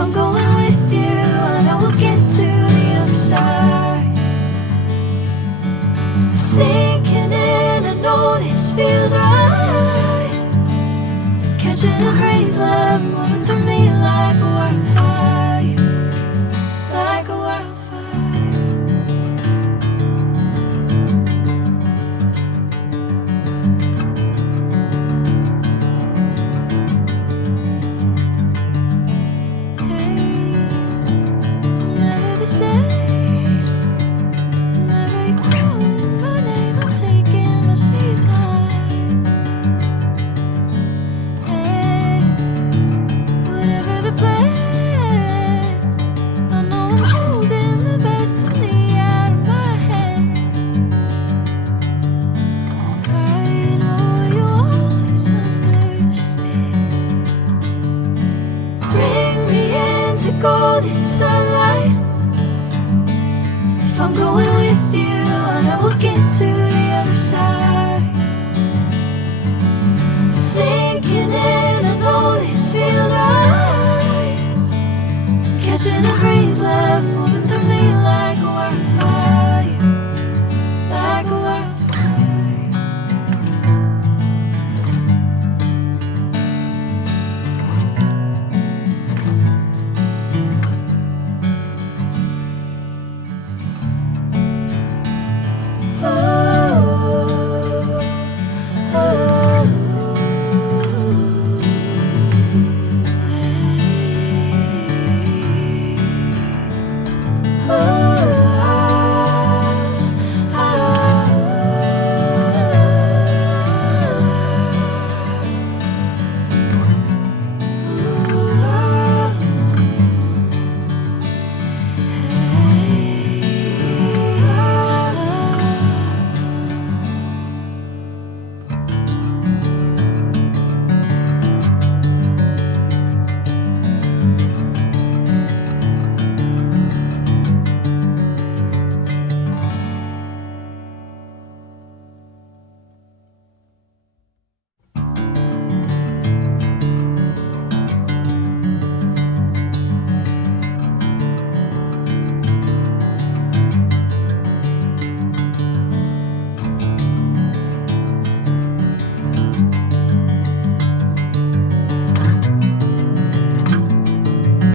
I'm going with you, I know we'll get to the other side. Sinking in, I know this feels right. Catching a crazy love, moving through me like a wildfire, like a wildfire. Golden sunlight. If I'm going with you, I know we'll get to the other side. Sinking in, I know this feels right.